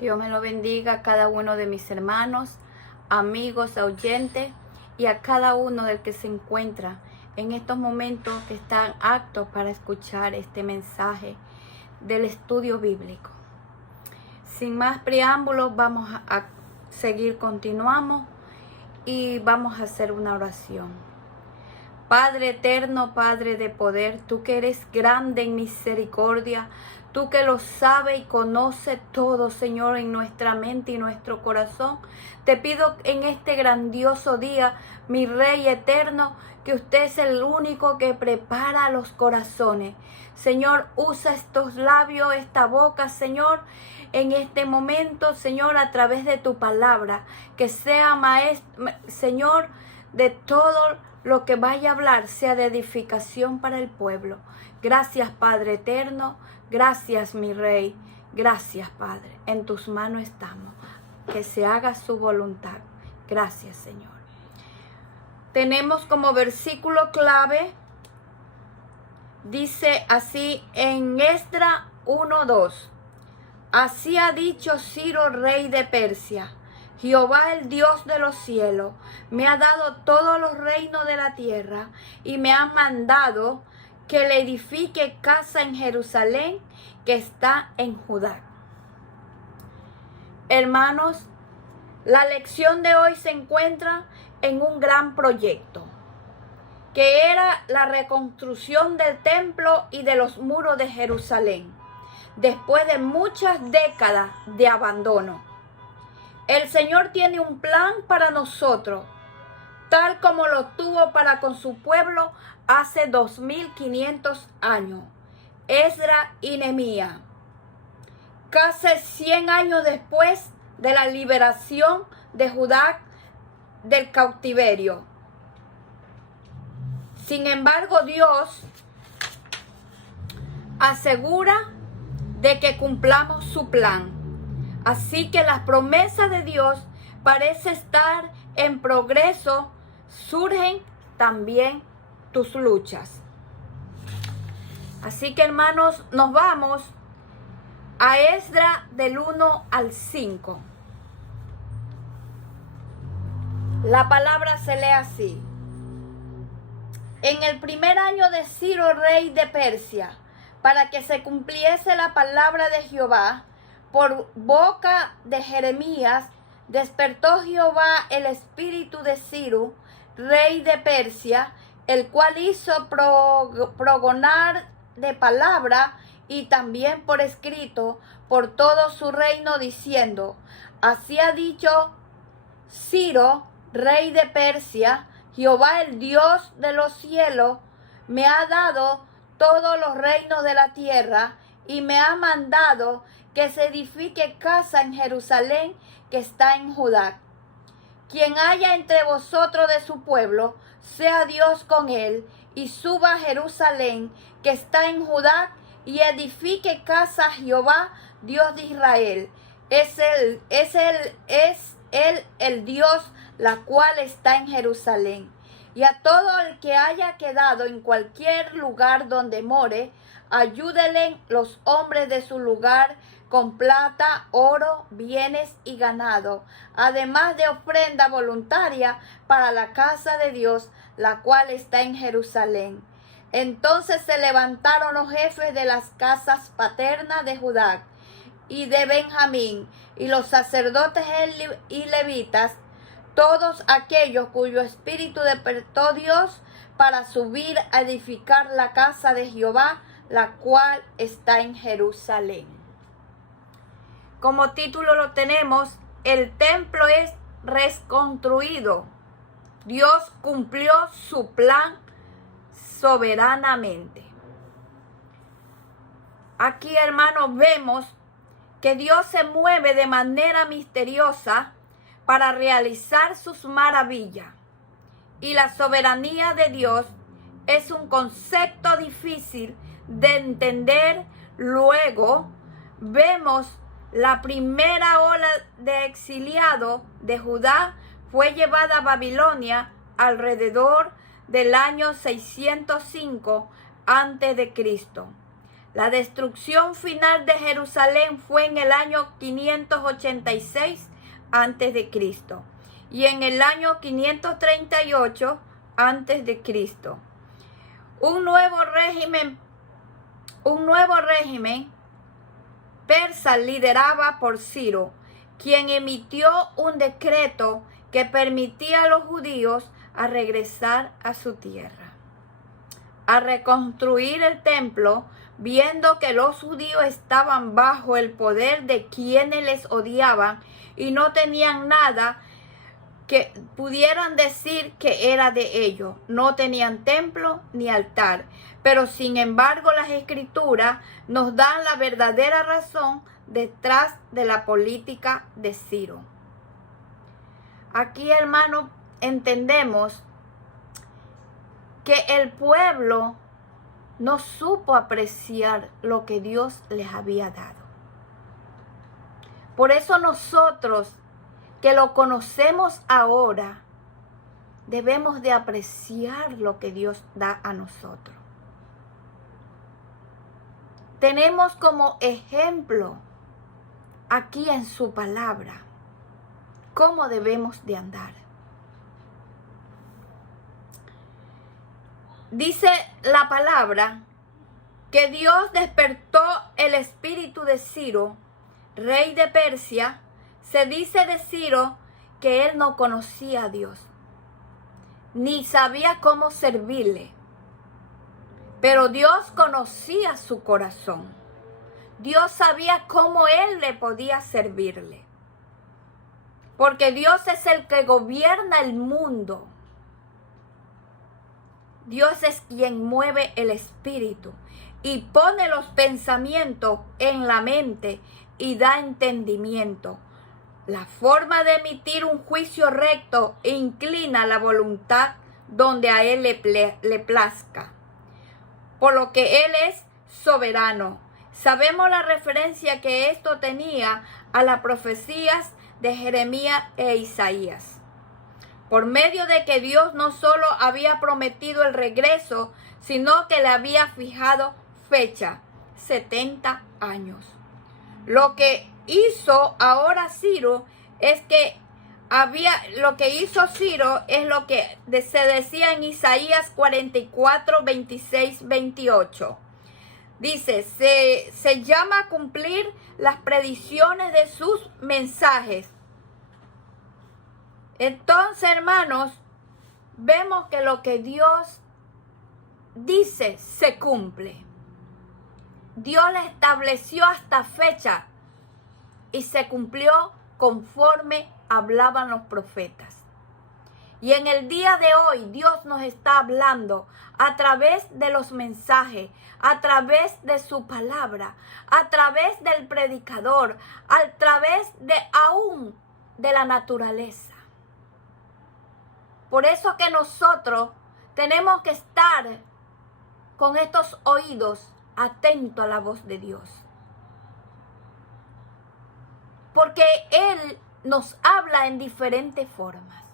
Dios me lo bendiga a cada uno de mis hermanos, amigos, oyentes y a cada uno del que se encuentra en estos momentos que están aptos para escuchar este mensaje del estudio bíblico. Sin más preámbulos, vamos a seguir, continuamos y vamos a hacer una oración. Padre eterno, Padre de poder, tú que eres grande en misericordia, tú que lo sabes y conoces todo, Señor, en nuestra mente y nuestro corazón. Te pido en este grandioso día, mi Rey eterno, que usted es el único que prepara los corazones. Señor, usa estos labios, esta boca, Señor, en este momento, Señor, a través de tu palabra. Que sea, Maestro, Señor, de todo lo que vaya a hablar sea de edificación para el pueblo. Gracias, Padre eterno. Gracias, mi Rey. Gracias, Padre. En tus manos estamos. Que se haga su voluntad. Gracias, Señor. Tenemos como versículo clave, dice así en Esdras 1:2. Así ha dicho Ciro, rey de Persia: Jehová, el Dios de los cielos, me ha dado todos los reinos de la tierra y me ha mandado que le edifique casa en Jerusalén, que está en Judá. Hermanos, la lección de hoy se encuentra en un gran proyecto, que era la reconstrucción del templo y de los muros de Jerusalén, después de muchas décadas de abandono. El Señor tiene un plan para nosotros, tal como lo tuvo para con su pueblo hace 2500 años. Esdras y Nehemías, casi 100 años después de la liberación de Judá del cautiverio. Sin embargo, Dios asegura de que cumplamos su plan. Así que las promesas de Dios parecen estar en progreso. Surgen también tus luchas. Así que, hermanos, nos vamos a Esdras del 1 al 5. La palabra se lee así. En el primer año de Ciro, rey de Persia, para que se cumpliese la palabra de Jehová, por boca de Jeremías, despertó Jehová el espíritu de Ciro, rey de Persia, el cual hizo progonar de palabra y también por escrito por todo su reino, diciendo: así ha dicho Ciro, rey de Persia: Jehová, el Dios de los cielos, me ha dado todos los reinos de la tierra y me ha mandado que se edifique casa en Jerusalén, que está en Judá. Quien haya entre vosotros de su pueblo, sea Dios con él, y suba a Jerusalén, que está en Judá, y edifique casa a Jehová, Dios de Israel. Es él el Dios, la cual está en Jerusalén. Y a todo el que haya quedado en cualquier lugar donde more, ayúdenle los hombres de su lugar con plata, oro, bienes y ganado, además de ofrenda voluntaria para la casa de Dios, la cual está en Jerusalén. Entonces se levantaron los jefes de las casas paternas de Judá y de Benjamín, y los sacerdotes y levitas, todos aquellos cuyo espíritu despertó Dios, para subir a edificar la casa de Jehová, la cual está en Jerusalén. Como título lo tenemos: el templo es reconstruido. Dios cumplió su plan soberanamente. Aquí, hermanos, vemos que Dios se mueve de manera misteriosa para realizar sus maravillas. Y la soberanía de Dios es un concepto difícil de entender. Luego vemos la primera ola de exiliados de Judá fue llevada a Babilonia alrededor del año 605 a.C. La destrucción final de Jerusalén fue en el año 586 a.C. y en el año 538 a.C. Un nuevo régimen persa liderado por Ciro, quien emitió un decreto que permitía a los judíos a regresar a su tierra, a reconstruir el templo, viendo que los judíos estaban bajo el poder de quienes les odiaban y no tenían nada que pudieran decir que era de ellos. No tenían templo ni altar. Pero sin embargo las escrituras nos dan la verdadera razón detrás de la política de Ciro. Aquí, hermanos, entendemos que el pueblo no supo apreciar lo que Dios les había dado. Por eso nosotros, que lo conocemos ahora, debemos de apreciar lo que Dios da a nosotros. Tenemos como ejemplo aquí en su palabra cómo debemos de andar. Dice la palabra que Dios despertó el espíritu de Ciro, rey de Persia. Se dice de Ciro que él no conocía a Dios, ni sabía cómo servirle. Pero Dios conocía su corazón. Dios sabía cómo él le podía servirle. Porque Dios es el que gobierna el mundo. Dios es quien mueve el espíritu y pone los pensamientos en la mente y da entendimiento. La forma de emitir un juicio recto inclina la voluntad donde a él le plazca. Por lo que él es soberano. Sabemos la referencia que esto tenía a las profecías de Jeremías e Isaías. Por medio de que Dios no solo había prometido el regreso, sino que le había fijado fecha, 70 años. Lo que hizo ahora Ciro es que lo que hizo Ciro es lo que se decía en Isaías 44, 26, 28. Dice, se llama a cumplir las predicciones de sus mensajes. Entonces, hermanos, vemos que lo que Dios dice se cumple. Dios le estableció hasta fecha y se cumplió conforme hablaban los profetas. Y en el día de hoy Dios nos está hablando a través de los mensajes, a través de su palabra, a través del predicador, a través de aún de la naturaleza. Por eso que nosotros tenemos que estar con estos oídos atentos a la voz de Dios. Porque Él nos habla en diferentes formas.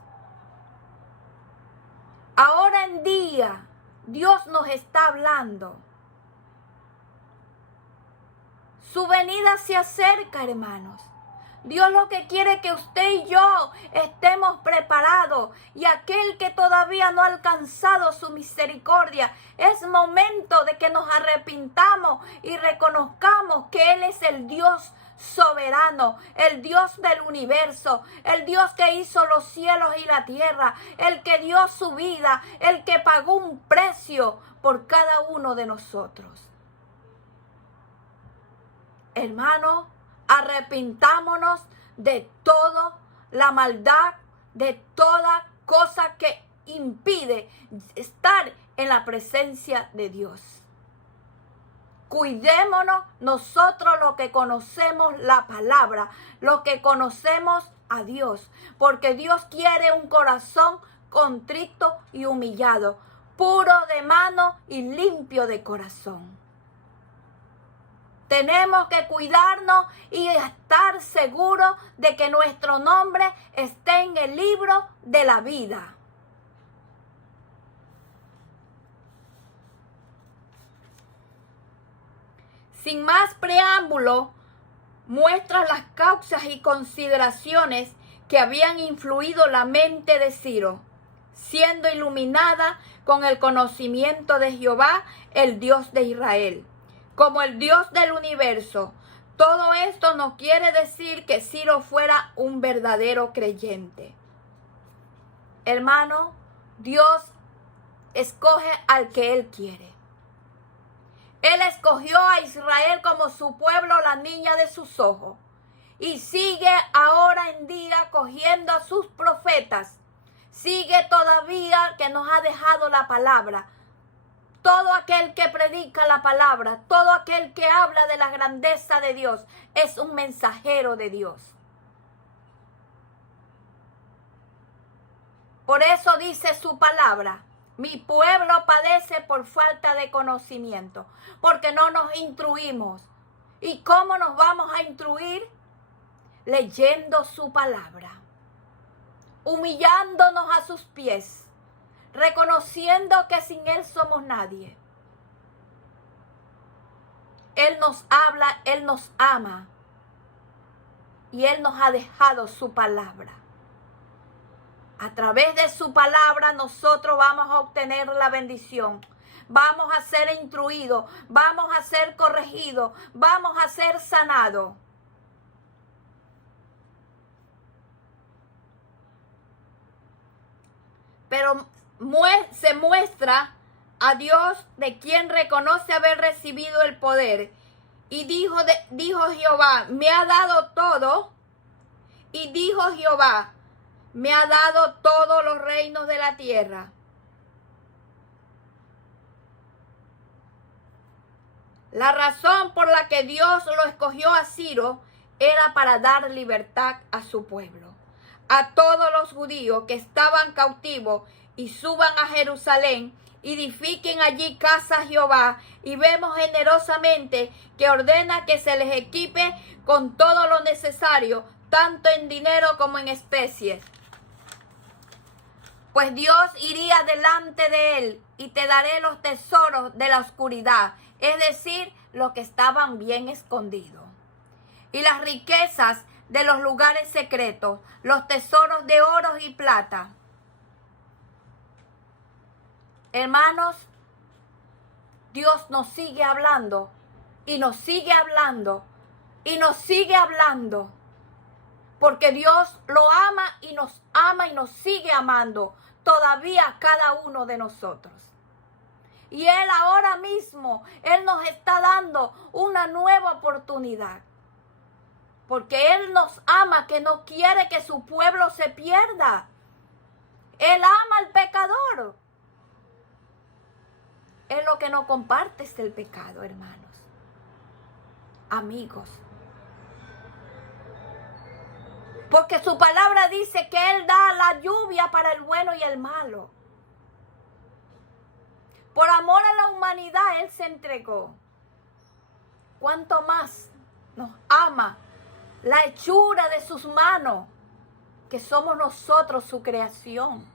Ahora en día, Dios nos está hablando. Su venida se acerca, hermanos. Dios lo que quiere es que usted y yo estemos preparados. Y aquel que todavía no ha alcanzado su misericordia, es momento de que nos arrepintamos y reconozcamos que Él es el Dios soberano, el Dios del universo, el Dios que hizo los cielos y la tierra, el que dio su vida, el que pagó un precio por cada uno de nosotros. Hermano, arrepintámonos de toda la maldad, de toda cosa que impide estar en la presencia de Dios. Cuidémonos nosotros los que conocemos la palabra, los que conocemos a Dios, porque Dios quiere un corazón contrito y humillado, puro de mano y limpio de corazón. Tenemos que cuidarnos y estar seguros de que nuestro nombre esté en el libro de la vida. Sin más preámbulo, muestra las causas y consideraciones que habían influido la mente de Ciro, siendo iluminada con el conocimiento de Jehová, el Dios de Israel, como el Dios del universo. Todo esto no quiere decir que Ciro fuera un verdadero creyente. Hermano, Dios escoge al que Él quiere. Él escogió a Israel como su pueblo, la niña de sus ojos. Y sigue ahora en día cogiendo a sus profetas. Sigue todavía que nos ha dejado la palabra. Todo aquel que predica la palabra, todo aquel que habla de la grandeza de Dios, es un mensajero de Dios. Por eso dice su palabra: mi pueblo padece por falta de conocimiento, porque no nos instruimos. ¿Y cómo nos vamos a instruir? Leyendo su palabra, humillándonos a sus pies, reconociendo que sin Él somos nadie. Él nos habla, Él nos ama y Él nos ha dejado su palabra. A través de su palabra nosotros vamos a obtener la bendición. Vamos a ser instruidos, vamos a ser corregidos, vamos a ser sanados. Pero se muestra a Dios, de quien reconoce haber recibido el poder. Y dijo Jehová, me ha dado todo. Y dijo Jehová, me ha dado todos los reinos de la tierra. La razón por la que Dios lo escogió a Ciro era para dar libertad a su pueblo, a todos los judíos que estaban cautivos, y suban a Jerusalén, edifiquen allí casa a Jehová, y vemos generosamente que ordena que se les equipe con todo lo necesario, tanto en dinero como en especies. Pues Dios iría delante de él y te daré los tesoros de la oscuridad, es decir, los que estaban bien escondidos, y las riquezas de los lugares secretos, los tesoros de oro y plata. Hermanos, Dios nos sigue hablando y nos sigue hablando y nos sigue hablando, porque Dios lo ama y nos sigue amando todavía cada uno de nosotros. Y Él ahora mismo, Él nos está dando una nueva oportunidad, porque Él nos ama, que no quiere que su pueblo se pierda. Él ama al pecador. Él lo que no comparte es el pecado, hermanos, amigos. Porque su palabra dice que Él da la lluvia para el bueno y el malo. Por amor a la humanidad, Él se entregó. ¿Cuánto más nos ama la hechura de sus manos, que somos nosotros su creación?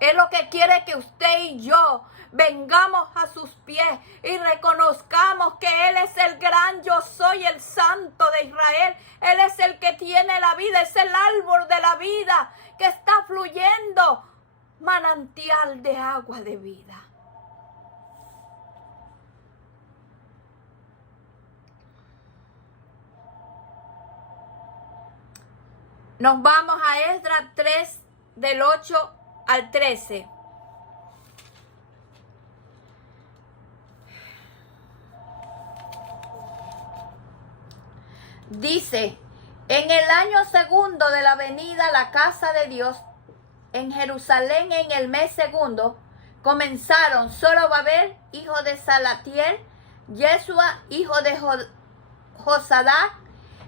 Él lo que quiere es que usted y yo vengamos a sus pies y reconozcamos que Él es el gran yo soy, el santo de Israel. Él es el que tiene la vida, es el árbol de la vida que está fluyendo manantial de agua de vida. Nos vamos a Esdras 3, del 8 al 13. Dice: en el año segundo de la venida a la casa de Dios, en Jerusalén, en el mes segundo, comenzaron Zorobabel, hijo de Salatiel, Yeshua, hijo de Josadac,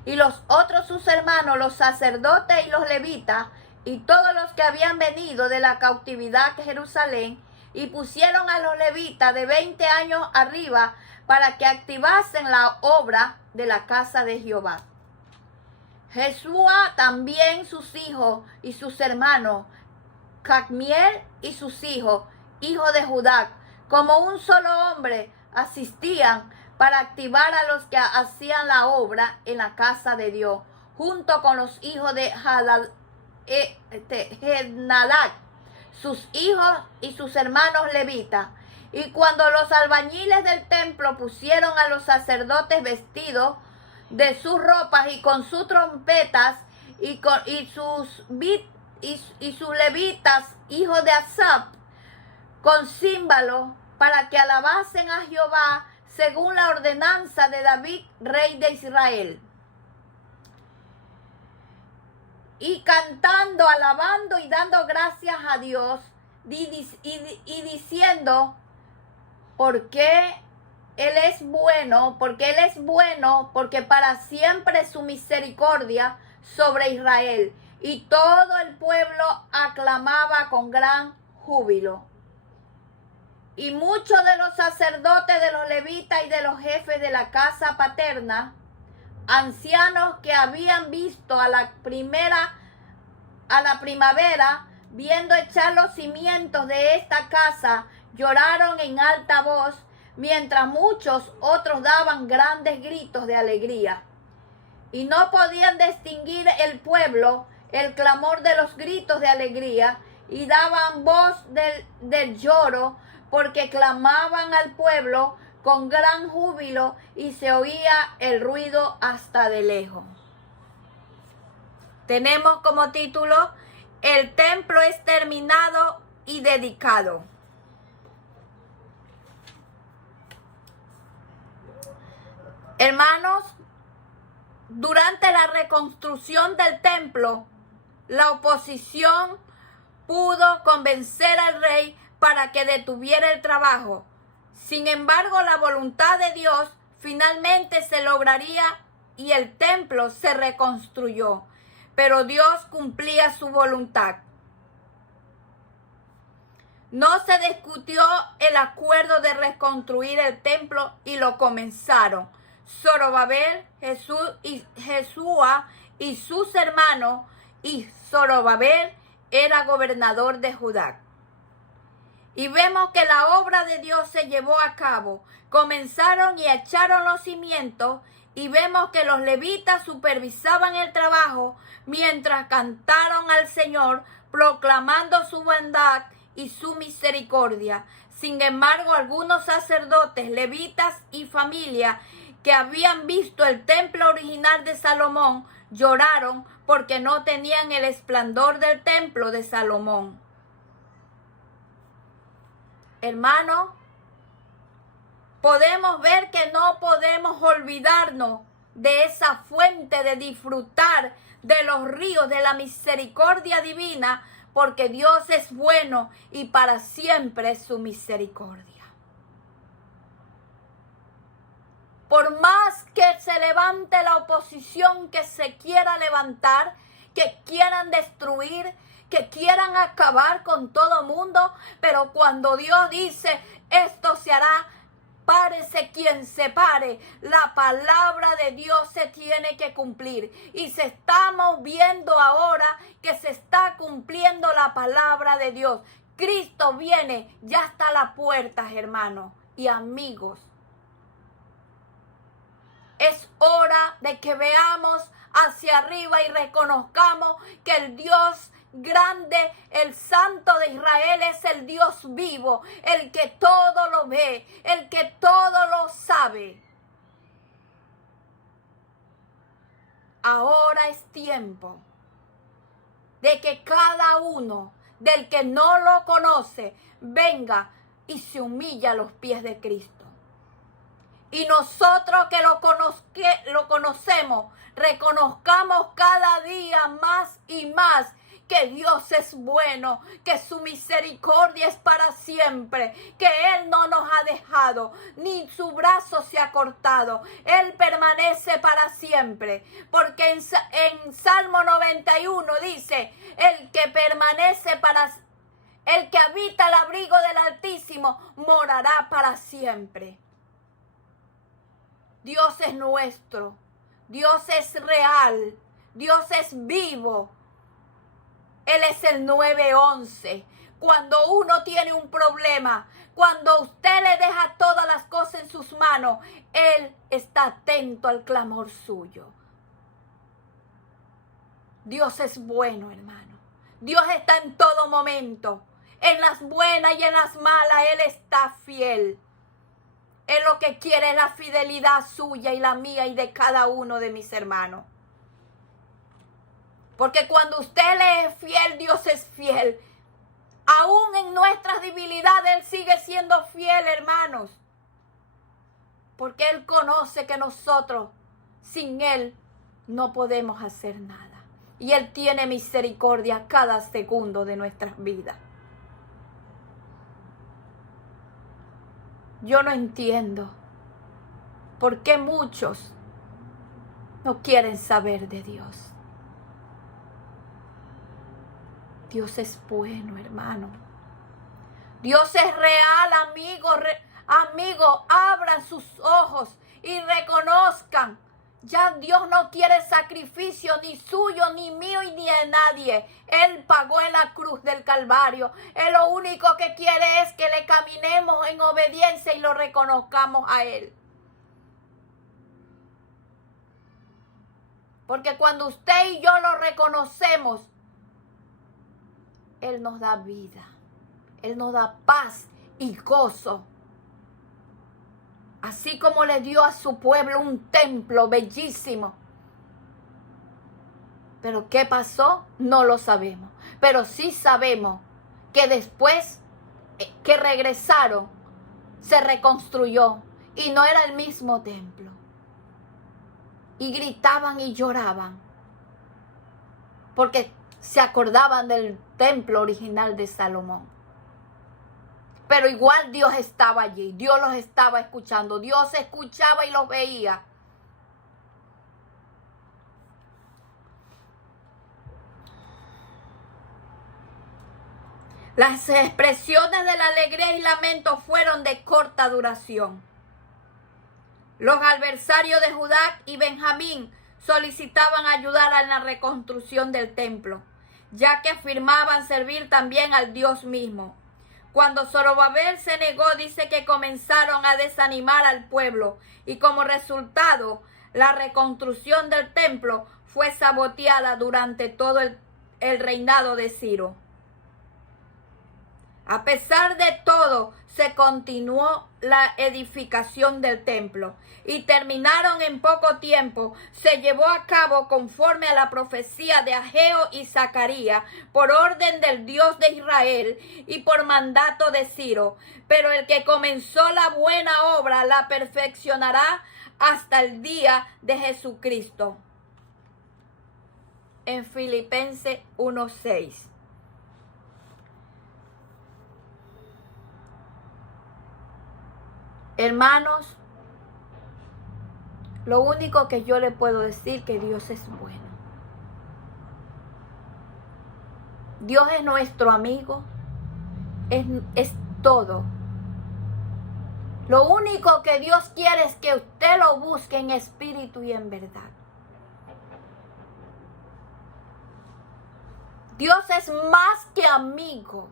y los otros sus hermanos, los sacerdotes y los levitas, y todos los que habían venido de la cautividad de Jerusalén, y pusieron a los levitas de 20 años arriba para que activasen la obra de la casa de Jehová. Jesúa también, sus hijos y sus hermanos, Cadmiel y sus hijos, hijos de Judá, como un solo hombre, asistían para activar a los que hacían la obra en la casa de Dios, junto con los hijos de Jenadab, sus hijos y sus hermanos levitas. Y cuando los albañiles del templo pusieron a los sacerdotes vestidos de sus ropas y con sus trompetas y sus levitas, hijos de Asaf, con címbalos, para que alabasen a Jehová según la ordenanza de David, rey de Israel. Y cantando, alabando y dando gracias a Dios, y diciendo, porque Él es bueno, porque para siempre es su misericordia sobre Israel. Y todo el pueblo aclamaba con gran júbilo. Y muchos de los sacerdotes, de los levitas y de los jefes de la casa paterna, ancianos que habían visto a la primavera, viendo echar los cimientos de esta casa, lloraron en alta voz, mientras muchos otros daban grandes gritos de alegría. Y no podían distinguir el pueblo el clamor de los gritos de alegría, y daban voz del lloro, porque clamaban al pueblo con gran júbilo, y se oía el ruido hasta de lejos. Tenemos como título: el templo es terminado y dedicado. Hermanos, durante la reconstrucción del templo, la oposición pudo convencer al rey para que detuviera el trabajo. Sin embargo, la voluntad de Dios finalmente se lograría y el templo se reconstruyó. Pero Dios cumplía su voluntad. No se discutió el acuerdo de reconstruir el templo y lo comenzaron Zorobabel, Jesúa y sus hermanos, y Zorobabel era gobernador de Judá. Y vemos que la obra de Dios se llevó a cabo. Comenzaron y echaron los cimientos, y vemos que los levitas supervisaban el trabajo mientras cantaron al Señor, proclamando su bondad y su misericordia. Sin embargo, algunos sacerdotes, levitas y familia que habían visto el templo original de Salomón lloraron porque no tenían el esplendor del templo de Salomón. Hermano, podemos ver que no podemos olvidarnos de esa fuente de disfrutar de los ríos de la misericordia divina, porque Dios es bueno y para siempre es su misericordia. Por más que se levante la oposición que se quiera levantar, que quieran destruir, que quieran acabar con todo mundo, pero cuando Dios dice esto se hará, párese quien se pare, la palabra de Dios se tiene que cumplir. Y se estamos viendo ahora que se está cumpliendo la palabra de Dios. Cristo viene, ya está a las puertas, hermanos y amigos. Es hora de que veamos hacia arriba y reconozcamos que el Dios grande, el Santo de Israel, es el Dios vivo, el que todo lo ve, el que todo lo sabe. Ahora es tiempo de que cada uno del que no lo conoce venga y se humilla a los pies de Cristo. Y nosotros que lo conocemos, reconozcamos cada día más y más que Dios es bueno, que su misericordia es para siempre, que Él no nos ha dejado, ni su brazo se ha cortado. Él permanece para siempre, porque en Salmo 91 dice, el que habita el abrigo del Altísimo morará para siempre. Dios es nuestro, Dios es real, Dios es vivo. Él es el 911. Cuando uno tiene un problema, Cuando usted le deja todas las cosas en sus manos, Él está atento al clamor suyo. Dios es bueno, hermano. Dios está en todo momento. En las buenas y en las malas, Él está fiel. Él lo que quiere es la fidelidad suya y la mía y de cada uno de mis hermanos. Porque cuando usted le es fiel, Dios es fiel. Aún en nuestras debilidades, Él sigue siendo fiel, hermanos. Porque Él conoce que nosotros, sin Él, no podemos hacer nada. Y Él tiene misericordia cada segundo de nuestras vidas. Yo no entiendo por qué muchos no quieren saber de Dios. Dios es bueno, hermano. Dios es real, amigo, abran sus ojos y reconozcan. Ya Dios no quiere sacrificio ni suyo, ni mío y ni de nadie. Él pagó en la cruz del Calvario. Él lo único que quiere es que le caminemos en obediencia y lo reconozcamos a Él. Porque cuando usted y yo lo reconocemos, Él nos da vida. Él nos da paz y gozo. Así como le dio a su pueblo un templo bellísimo. Pero ¿qué pasó? No lo sabemos. Pero sí sabemos que después que regresaron, se reconstruyó. Y no era el mismo templo. Y gritaban y lloraban. Porque se acordaban del templo original de Salomón. Pero igual Dios estaba allí, Dios los estaba escuchando, Dios escuchaba y los veía. Las expresiones de la alegría y lamento fueron de corta duración. Los adversarios de Judá y Benjamín solicitaban ayudar en la reconstrucción del templo, ya que afirmaban servir también al Dios mismo. Cuando Zorobabel se negó, dice que comenzaron a desanimar al pueblo y como resultado, la reconstrucción del templo fue saboteada durante todo el reinado de Ciro. A pesar de todo, se continuó la edificación del templo y terminaron en poco tiempo. Se llevó a cabo conforme a la profecía de Ageo y Zacarías, por orden del Dios de Israel y por mandato de Ciro. Pero el que comenzó la buena obra la perfeccionará hasta el día de Jesucristo. En Filipenses 1:6. Hermanos, lo único que yo le puedo decir es que Dios es bueno. Dios es nuestro amigo, es todo. Lo único que Dios quiere es que usted lo busque en espíritu y en verdad. Dios es más que amigo.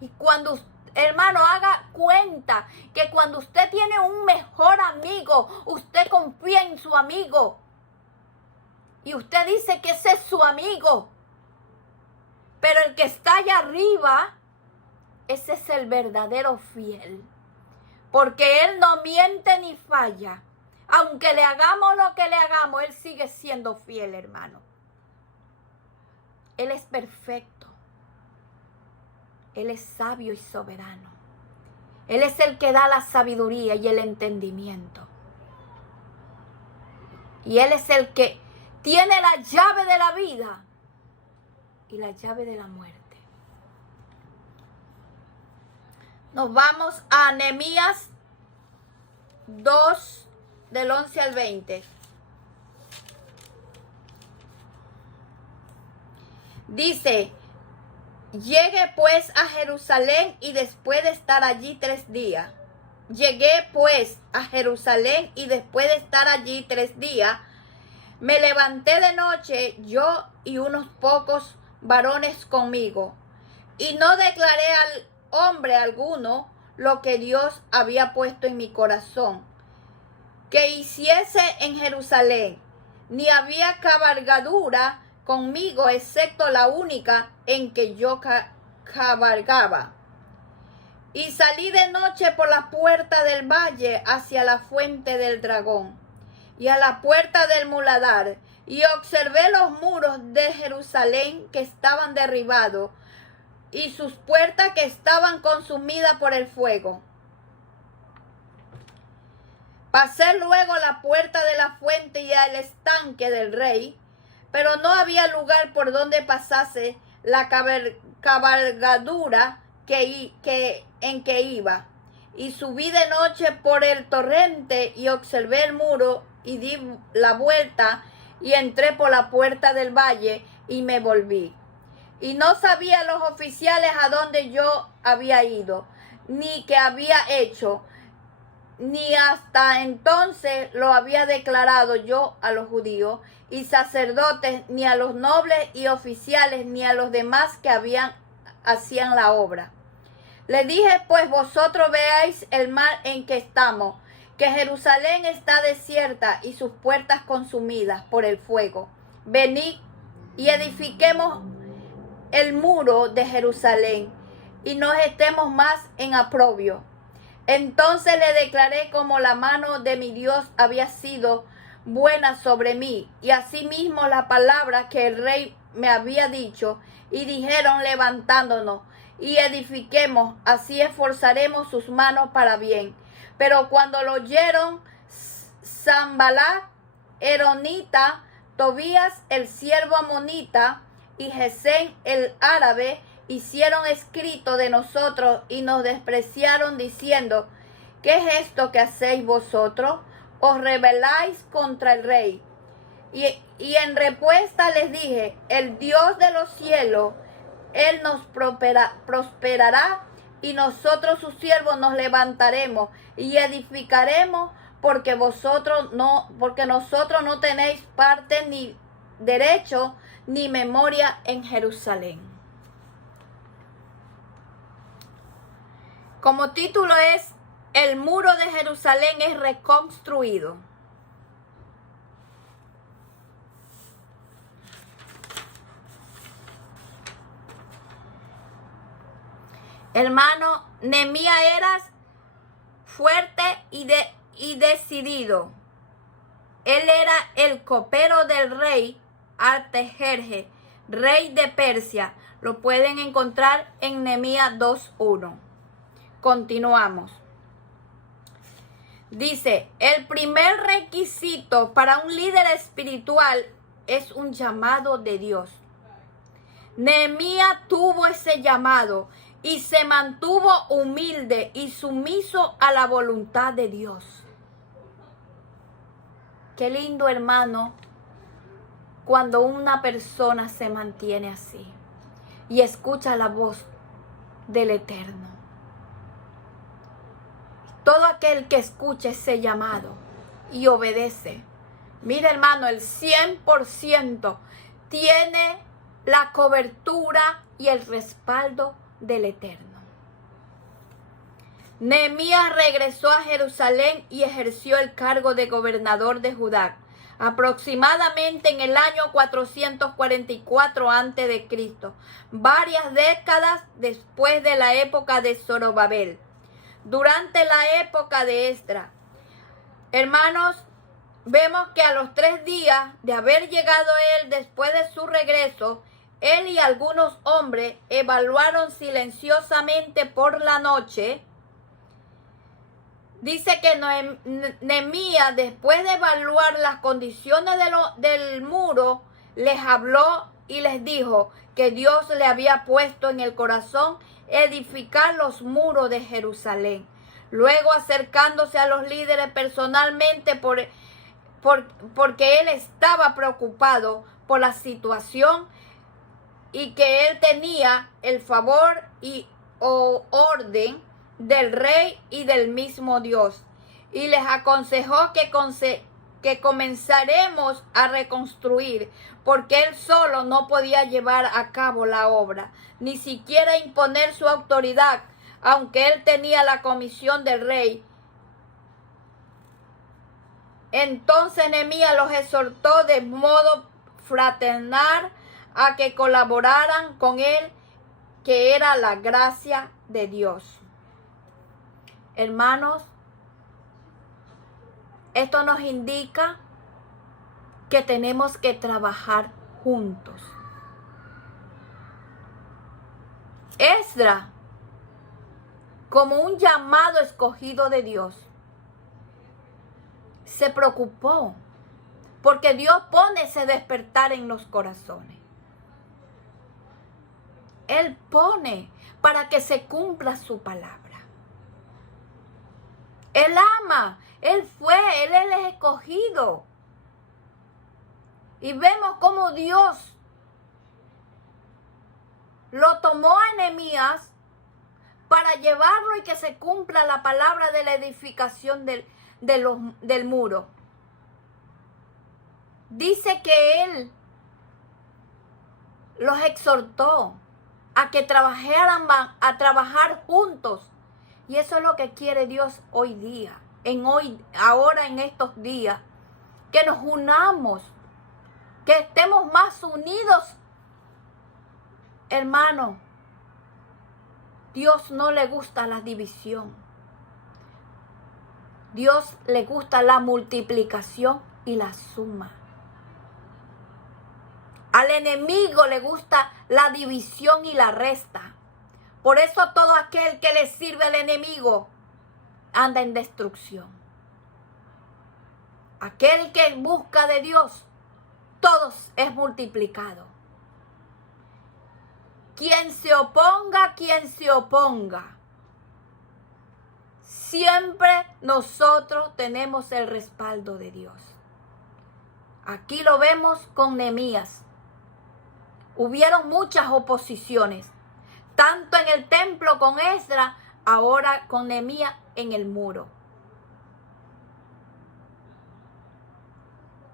Y cuando usted, hermano, haga cuenta que cuando usted tiene un mejor amigo, usted confía en su amigo. Y usted dice que ese es su amigo. Pero el que está allá arriba, ese es el verdadero fiel. Porque Él no miente ni falla. Aunque le hagamos lo que le hagamos, Él sigue siendo fiel, hermano. Él es perfecto. Él es sabio y soberano. Él es el que da la sabiduría y el entendimiento. Y Él es el que tiene la llave de la vida y la llave de la muerte. Nos vamos a Nehemías 2, del 11 al 20. Dice: llegué pues a Jerusalén y después de estar allí 3 días. Llegué pues a Jerusalén y después de estar allí 3 días, me levanté de noche, yo y unos pocos varones conmigo. y no declaré al hombre alguno lo que Dios había puesto en mi corazón, que hiciese en Jerusalén, ni había cabalgadura conmigo, excepto la única en que yo cabalgaba. Y salí de noche por la puerta del valle hacia la fuente del dragón, y a la puerta del muladar, y observé los muros de Jerusalén que estaban derribados, y sus puertas que estaban consumidas por el fuego. Pasé luego la puerta de la fuente y al estanque del rey, pero no había lugar por donde pasase la cabalgadura en que iba. Y subí de noche por el torrente y observé el muro y di la vuelta y entré por la puerta del valle y me volví. Y no sabían los oficiales a dónde yo había ido, ni qué había hecho, ni hasta entonces lo había declarado yo a los judíos y sacerdotes, ni a los nobles y oficiales, ni a los demás que hacían la obra. Le dije, pues vosotros veáis el mal en que estamos, que Jerusalén está desierta y sus puertas consumidas por el fuego. Venid y edifiquemos el muro de Jerusalén y no estemos más en aprobio. Entonces le declaré como la mano de mi Dios había sido buena sobre mí, y asimismo la palabra que el rey me había dicho, y dijeron levantándonos y edifiquemos, así esforzaremos sus manos para bien. Pero cuando lo oyeron Sanballat, Eronita, Tobías el siervo amonita y Gesem el árabe, hicieron escrito de nosotros y nos despreciaron diciendo, ¿qué es esto que hacéis vosotros? Os rebeláis contra el rey. Y en respuesta les dije, el Dios de los cielos, Él nos prosperará y nosotros sus siervos nos levantaremos y edificaremos porque nosotros no tenéis parte ni derecho ni memoria en Jerusalén. Como título es, el muro de Jerusalén es reconstruido. Hermano, Nehemías era fuerte y decidido. Él era el copero del rey Artajerjes, rey de Persia. Lo pueden encontrar en Nehemías 2:1. Continuamos. Dice, el primer requisito para un líder espiritual es un llamado de Dios. Nehemías tuvo ese llamado y se mantuvo humilde y sumiso a la voluntad de Dios. Qué lindo, hermano, cuando una persona se mantiene así y escucha la voz del Eterno. Todo aquel que escuche ese llamado y obedece, mira, hermano, el 100% tiene la cobertura y el respaldo del Eterno. Nehemías regresó a Jerusalén y ejerció el cargo de gobernador de Judá, aproximadamente en el año 444 a.C., varias décadas después de la época de Zorobabel, durante la época de Esdras. Hermanos, vemos que a los 3 días de haber llegado él después de su regreso, él y algunos hombres evaluaron silenciosamente por la noche. Dice que Nehemías, después de evaluar las condiciones del muro, les habló y les dijo que Dios le había puesto en el corazón edificar los muros de Jerusalén. Luego, acercándose a los líderes personalmente porque él estaba preocupado por la situación y que él tenía el favor o orden del rey y del mismo Dios, y les aconsejó que comenzaremos a reconstruir, porque él solo no podía llevar a cabo la obra, ni siquiera imponer su autoridad, aunque él tenía la comisión del rey. Entonces Nehemías los exhortó de modo fraternal a que colaboraran con él, que era la gracia de Dios. Hermanos, esto nos indica que tenemos que trabajar juntos. Esdras, como un llamado escogido de Dios, se preocupó porque Dios pone ese despertar en los corazones. Él pone para que se cumpla su palabra. Él ama, él es el escogido. Y vemos cómo Dios lo tomó a Nehemías para llevarlo y que se cumpla la palabra de la edificación del muro. Dice que él los exhortó a que a trabajar juntos. Y eso es lo que quiere Dios hoy día, ahora en estos días, que nos unamos, que estemos más unidos. Hermano, Dios no le gusta la división. Dios le gusta la multiplicación y la suma. Al enemigo le gusta la división y la resta. Por eso todo aquel que le sirve al enemigo anda en destrucción. Aquel que busca de Dios, todo es multiplicado. Quien se oponga, siempre nosotros tenemos el respaldo de Dios. Aquí lo vemos con Nehemías. Hubieron muchas oposiciones, tanto en el templo con Esdras, ahora con Nehemías en el muro.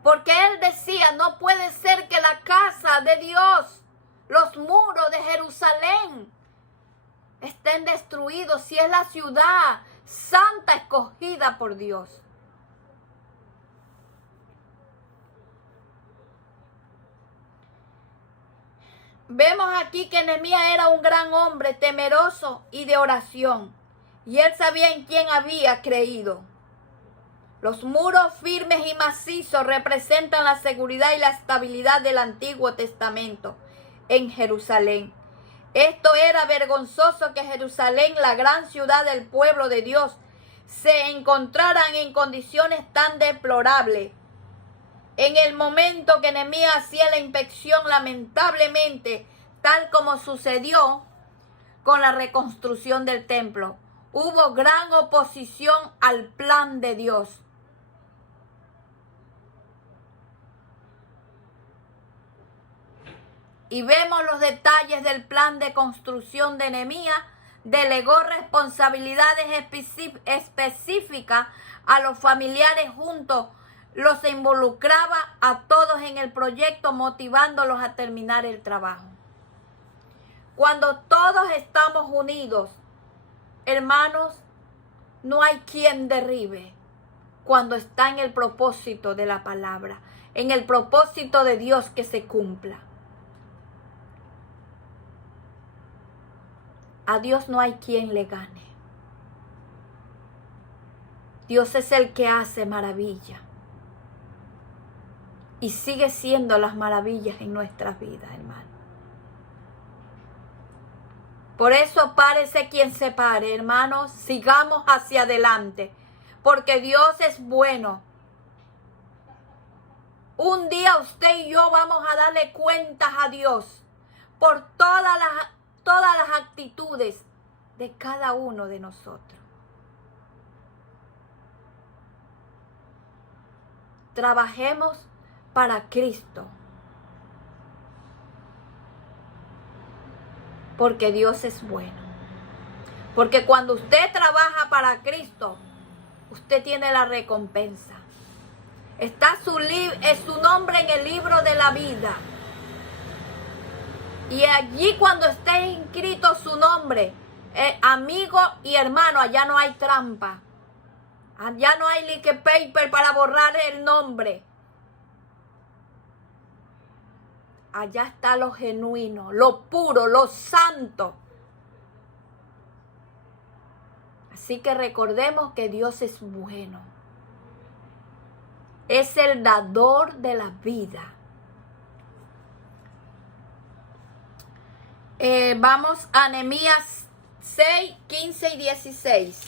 Porque él decía, no puede ser que la casa de Dios, los muros de Jerusalén, estén destruidos si es la ciudad santa escogida por Dios. Vemos aquí que Nehemías era un gran hombre temeroso y de oración, y él sabía en quién había creído. Los muros firmes y macizos representan la seguridad y la estabilidad del Antiguo Testamento en Jerusalén. Esto era vergonzoso que Jerusalén, la gran ciudad del pueblo de Dios, se encontraran en condiciones tan deplorables. En el momento que Nehemías hacía la inspección, lamentablemente, tal como sucedió con la reconstrucción del templo, hubo gran oposición al plan de Dios. Y vemos los detalles del plan de construcción de Nehemías. Delegó responsabilidades específicas a los familiares juntos. Los involucraba a todos en el proyecto, motivándolos a terminar el trabajo. Cuando todos estamos unidos, hermanos, no hay quien derribe. Cuando está en el propósito de la palabra, en el propósito de Dios que se cumpla. A Dios no hay quien le gane. Dios es el que hace maravilla. Y sigue siendo las maravillas en nuestras vidas, hermano. Por eso párese quien se pare, hermanos. Sigamos hacia adelante. Porque Dios es bueno. Un día usted y yo vamos a darle cuentas a Dios por todas las actitudes de cada uno de nosotros. Trabajemos para Cristo. Porque Dios es bueno. Porque cuando usted trabaja para Cristo, usted tiene la recompensa. Está su nombre en el libro de la vida. Y allí cuando esté inscrito su nombre, amigo y hermano, allá no hay trampa. Allá no hay liquid paper para borrar el nombre. Allá está lo genuino, lo puro, lo santo. Así que recordemos que Dios es bueno. Es el dador de la vida. Vamos a Nehemías 6, 15 y 16.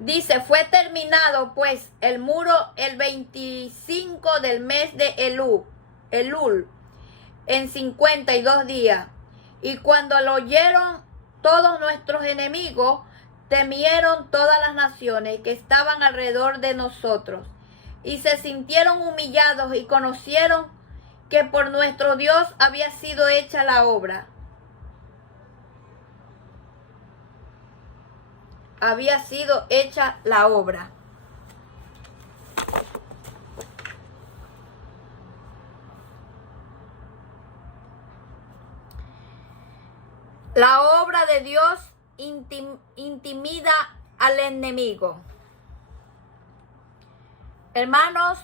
Dice, fue terminado pues el muro el 25 del mes de Elul, en 52 días. Y cuando lo oyeron todos nuestros enemigos, temieron todas las naciones que estaban alrededor de nosotros. Y se sintieron humillados y conocieron que por nuestro Dios había sido hecha la obra. Había sido hecha la obra. La obra de Dios intimida al enemigo. Hermanos,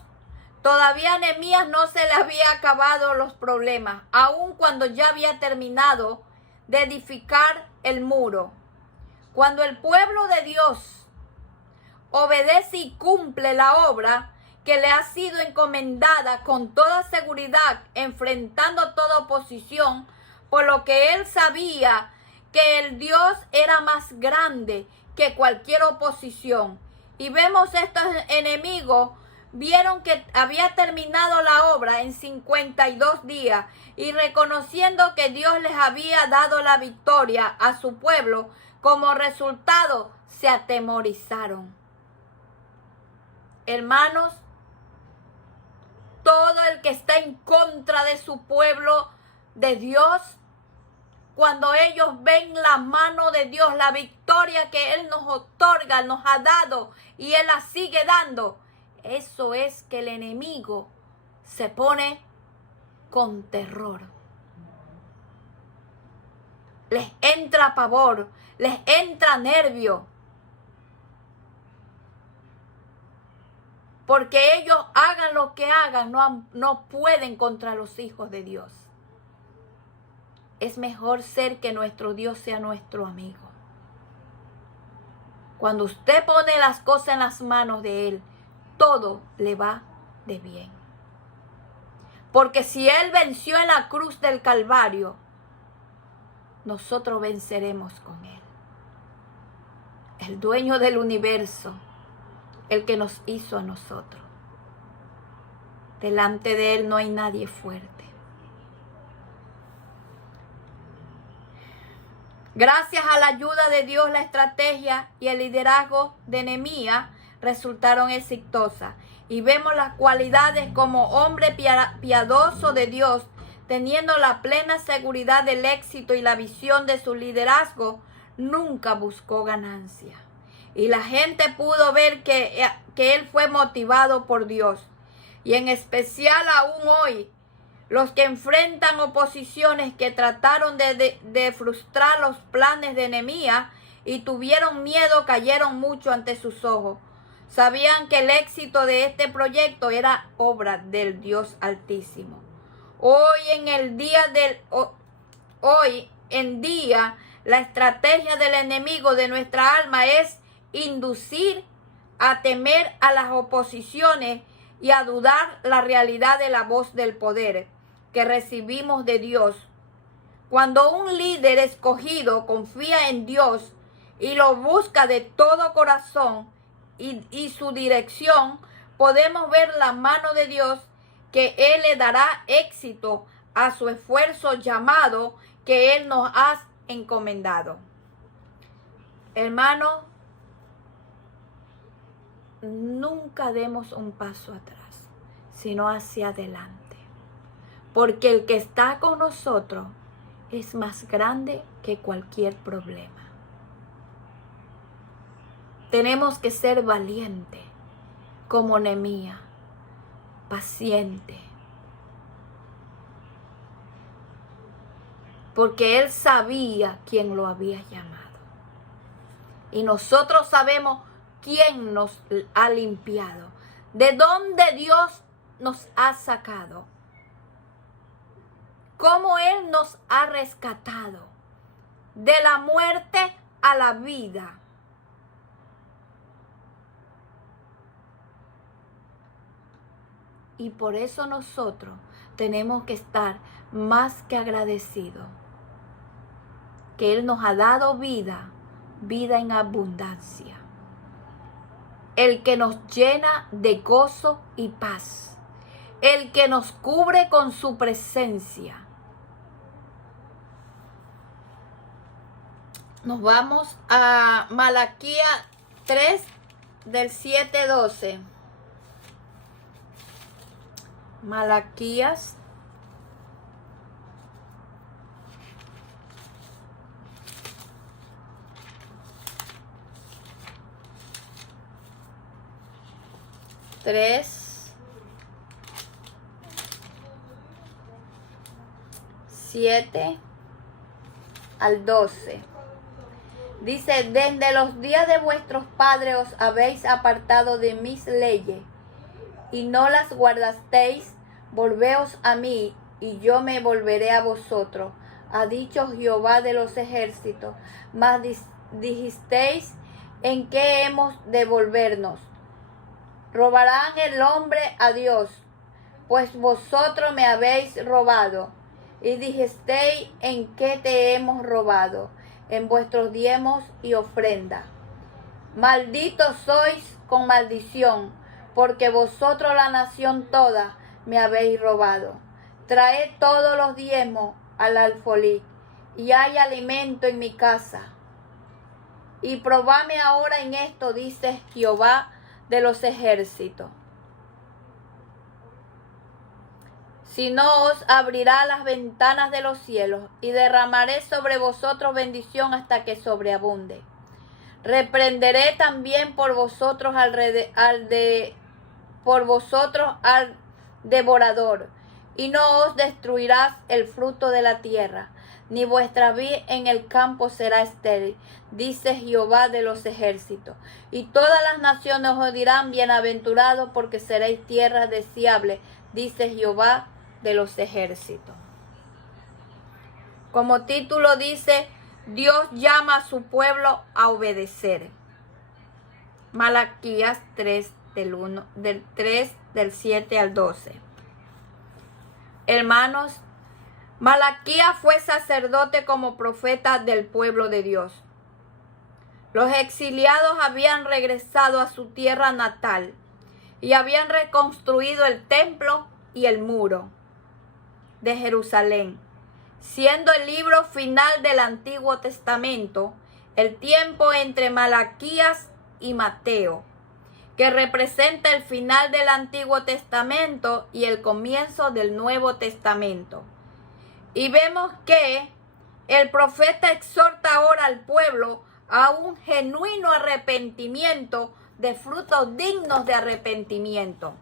todavía a Nehemías no se le había acabado los problemas, aun cuando ya había terminado de edificar el muro. Cuando el pueblo de Dios obedece y cumple la obra que le ha sido encomendada con toda seguridad, enfrentando toda oposición, por lo que él sabía que el Dios era más grande que cualquier oposición. Y vemos estos enemigos, vieron que había terminado la obra en 52 días y reconociendo que Dios les había dado la victoria a su pueblo, como resultado se atemorizaron. Hermanos, todo el que está en contra de su pueblo de Dios, cuando ellos ven la mano de Dios, la victoria que Él nos otorga, nos ha dado y Él la sigue dando, eso es que el enemigo se pone con terror. Les entra pavor, les entra nervio. Porque ellos hagan lo que hagan, no pueden contra los hijos de Dios. Es mejor ser que nuestro Dios sea nuestro amigo. Cuando usted pone las cosas en las manos de Él, todo le va de bien. Porque si Él venció en la cruz del Calvario, nosotros venceremos con Él. El dueño del universo, el que nos hizo a nosotros. Delante de Él no hay nadie fuerte. Gracias a la ayuda de Dios, la estrategia y el liderazgo de Nehemías resultaron exitosas. Y vemos las cualidades como hombre piadoso de Dios, teniendo la plena seguridad del éxito y la visión de su liderazgo, nunca buscó ganancia. Y la gente pudo ver que él fue motivado por Dios. Y en especial aún hoy, los que enfrentan oposiciones que trataron de frustrar los planes de Nehemías y tuvieron miedo, cayeron mucho ante sus ojos. Sabían que el éxito de este proyecto era obra del Dios Altísimo. Hoy en día, la estrategia del enemigo de nuestra alma es inducir a temer a las oposiciones y a dudar la realidad de la voz del poder que recibimos de Dios. Cuando un líder escogido confía en Dios y lo busca de todo corazón y su dirección, podemos ver la mano de Dios, que Él le dará éxito a su esfuerzo llamado que Él nos ha encomendado. Hermano, nunca demos un paso atrás, sino hacia adelante. Porque el que está con nosotros es más grande que cualquier problema. Tenemos que ser valientes, como Nehemías, paciente. Porque él sabía quién lo había llamado. Y nosotros sabemos quién nos ha limpiado. De dónde Dios nos ha sacado. Cómo Él nos ha rescatado. De la muerte a la vida. Y por eso nosotros tenemos que estar más que agradecidos. Que Él nos ha dado vida, vida en abundancia. El que nos llena de gozo y paz. El que nos cubre con su presencia. Nos vamos a Malaquías 3, del 7 al 12. Malaquías 3, 7 al 12. Dice, desde los días de vuestros padres os habéis apartado de mis leyes y no las guardasteis. Volveos a mí y yo me volveré a vosotros, ha dicho Jehová de los ejércitos. Mas dijisteis, ¿en qué hemos de volvernos? ¿Robarán el hombre a Dios? Pues vosotros me habéis robado. Y dijisteis, ¿en qué te hemos robado? En vuestros diezmos y ofrenda. Malditos sois con maldición, porque vosotros la nación toda me habéis robado. Traed todos los diezmos al alfolí, y hay alimento en mi casa. Y probadme ahora en esto, dice Jehová de los ejércitos. Si no, os abrirá las ventanas de los cielos y derramaré sobre vosotros bendición hasta que sobreabunde. Reprenderé también por vosotros al devorador, y no os destruirás el fruto de la tierra, ni vuestra vid en el campo será estéril, dice Jehová de los ejércitos. Y todas las naciones os dirán, bienaventurados, porque seréis tierra deseable, dice Jehová de los ejércitos. Como título dice, Dios llama a su pueblo a obedecer. Malaquías 3, del 7 al 12. Hermanos, Malaquías fue sacerdote como profeta del pueblo de Dios. Los exiliados habían regresado a su tierra natal y habían reconstruido el templo y el muro de Jerusalén, siendo el libro final del Antiguo Testamento, el tiempo entre Malaquías y Mateo, que representa el final del Antiguo Testamento y el comienzo del Nuevo Testamento. Y vemos que el profeta exhorta ahora al pueblo a un genuino arrepentimiento, de frutos dignos de arrepentimiento.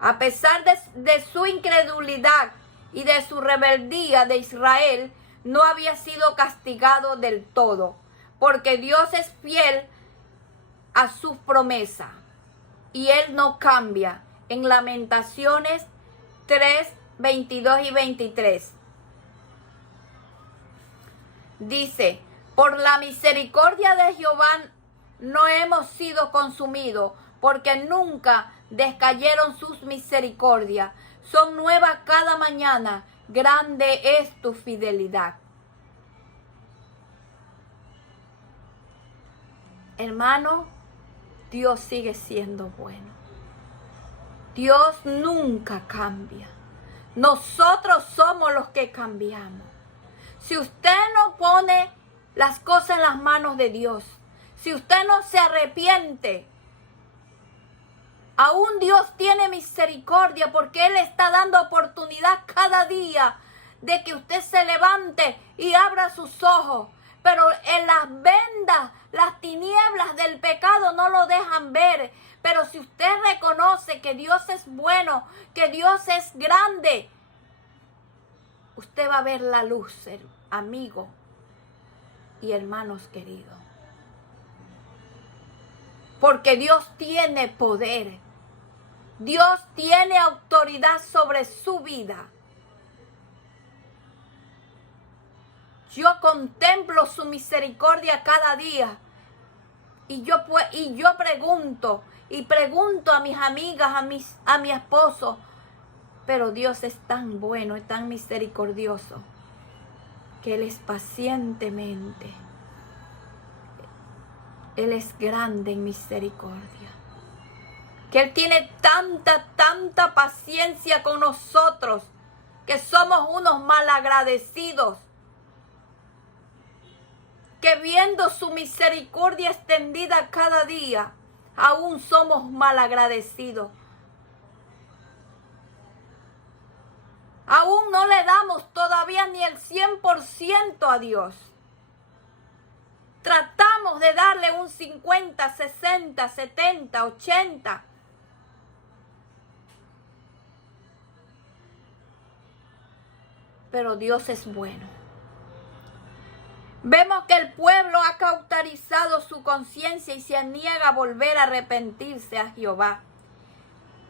A pesar de su incredulidad y de su rebeldía de Israel, no había sido castigado del todo, porque Dios es fiel a sus promesas y Él no cambia. En Lamentaciones 3, 22 y 23 dice, por la misericordia de Jehová no hemos sido consumidos, porque nunca descayeron sus misericordias. Son nuevas cada mañana, grande es tu fidelidad. Hermano, Dios sigue siendo bueno. Dios nunca cambia. Nosotros somos los que cambiamos. Si usted no pone las cosas en las manos de Dios, si usted no se arrepiente, aún Dios tiene misericordia, porque Él está dando oportunidad cada día de que usted se levante y abra sus ojos. pero en las vendas, las tinieblas del pecado no lo dejan ver. Pero si usted reconoce que Dios es bueno, que Dios es grande, usted va a ver la luz, amigo y hermanos queridos. Porque Dios tiene poder. Dios tiene autoridad sobre su vida. Yo contemplo su misericordia cada día. Y yo pregunto a mis amigas, a mi esposo, pero Dios es tan bueno y tan misericordioso que Él es pacientemente. Él es grande en misericordia. Que Él tiene tanta paciencia con nosotros, que somos unos malagradecidos. Que viendo su misericordia extendida cada día, aún somos malagradecidos. Aún no le damos todavía ni el 100% a Dios. Tratamos de darle un 50, 60, 70, 80. Pero Dios es bueno. Vemos que el pueblo ha cauterizado su conciencia y se niega a volver a arrepentirse a Jehová.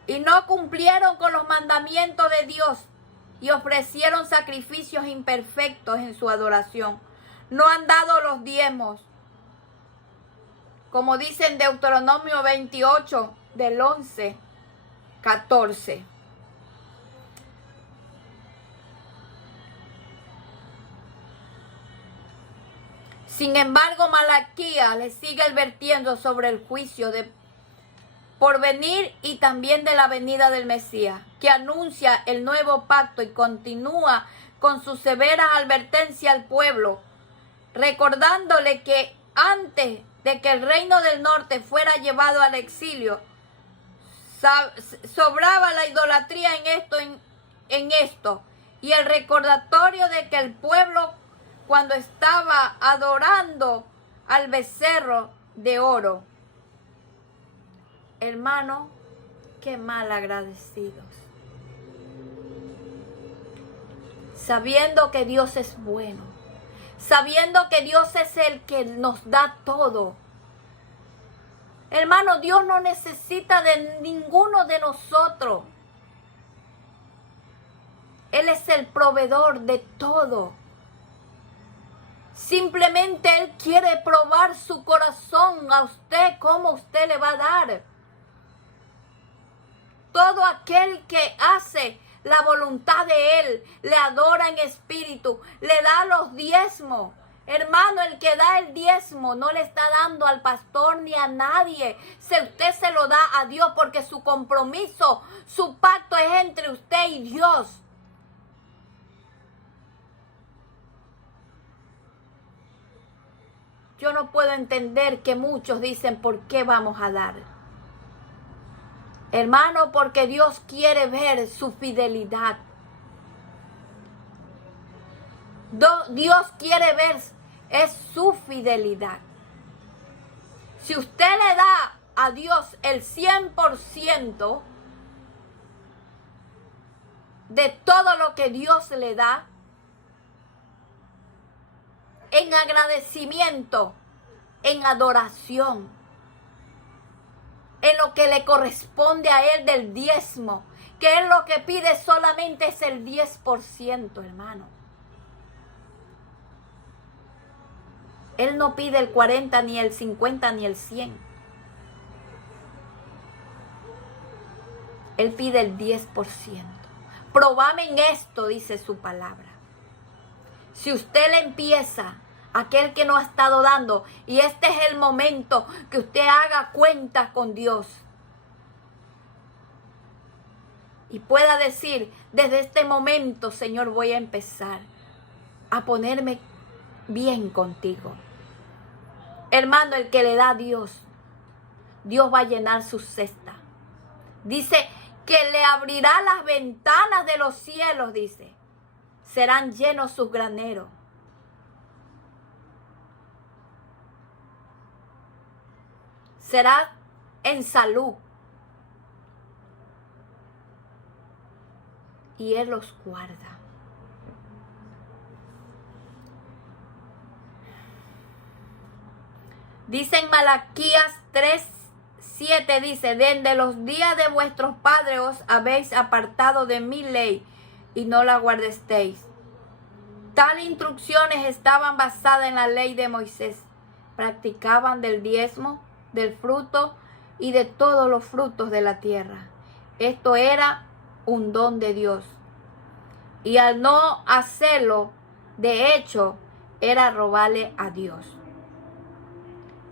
Y no cumplieron con los mandamientos de Dios y ofrecieron sacrificios imperfectos en su adoración. No han dado los diezmos, como dice en Deuteronomio 28, del 11, 14. Sin embargo, Malaquías le sigue advirtiendo sobre el juicio por venir y también de la venida del Mesías, que anuncia el nuevo pacto y continúa con su severa advertencia al pueblo, recordándole que antes de que el reino del norte fuera llevado al exilio, sobraba la idolatría en esto, y el recordatorio de que el pueblo, cuando estaba adorando al becerro de oro. Hermano, qué mal agradecidos. Sabiendo que Dios es bueno, sabiendo que Dios es el que nos da todo. Hermano, Dios no necesita de ninguno de nosotros. Él es el proveedor de todo. Simplemente Él quiere probar su corazón a usted, cómo usted le va a dar. Todo aquel que hace la voluntad de Él, le adora en espíritu, le da los diezmos. Hermano, el que da el diezmo no le está dando al pastor ni a nadie. Si usted se lo da a Dios, porque su compromiso, su pacto es entre usted y Dios. Yo no puedo entender que muchos dicen, ¿por qué vamos a dar? Hermano, porque Dios quiere ver su fidelidad. Dios quiere ver es su fidelidad. Si usted le da a Dios el 100% de todo lo que Dios le da, en agradecimiento, en adoración, en lo que le corresponde a Él del diezmo, que Él lo que pide solamente es el 10%, hermano. Él no pide el 40, ni el 50, ni el 100. Él pide el 10%. Probame en esto, dice su palabra. Si usted le empieza, aquel que no ha estado dando, y este es el momento que usted haga cuentas con Dios y pueda decir, desde este momento, Señor, voy a empezar a ponerme bien contigo. Hermano, el que le da a Dios, Dios va a llenar su cesta. Dice que le abrirá las ventanas de los cielos, dice. Serán llenos sus graneros. serás en salud. Y Él los guarda. Dice en Malaquías 3:7, dice, desde los días de vuestros padres os habéis apartado de mi ley y no la guardasteis. Tales instrucciones estaban basadas en la ley de Moisés. Practicaban del diezmo, del fruto y de todos los frutos de la tierra. Esto era un don de Dios. Y al no hacerlo, de hecho, era robarle a Dios.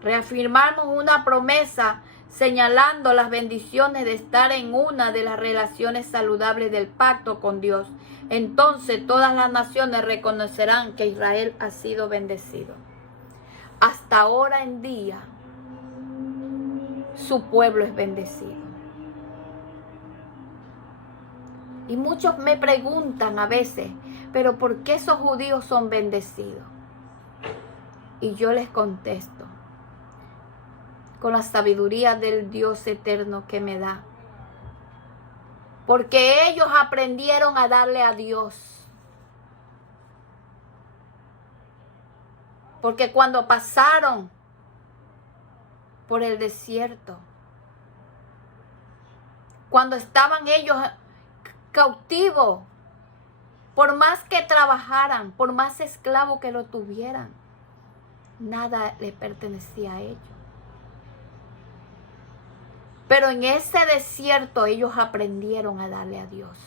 Reafirmamos una promesa señalando las bendiciones de estar en una de las relaciones saludables del pacto con Dios. Entonces todas las naciones reconocerán que Israel ha sido bendecido. Hasta ahora en día, su pueblo es bendecido. Y muchos me preguntan a veces, ¿pero por qué esos judíos son bendecidos? Y yo les contesto, con la sabiduría del Dios eterno que me da. Porque ellos aprendieron a darle a Dios. Porque cuando pasaron por el desierto, cuando estaban ellos cautivos, por más que trabajaran, por más esclavos que lo tuvieran, nada le pertenecía a ellos. Pero en ese desierto ellos aprendieron a darle a Dios.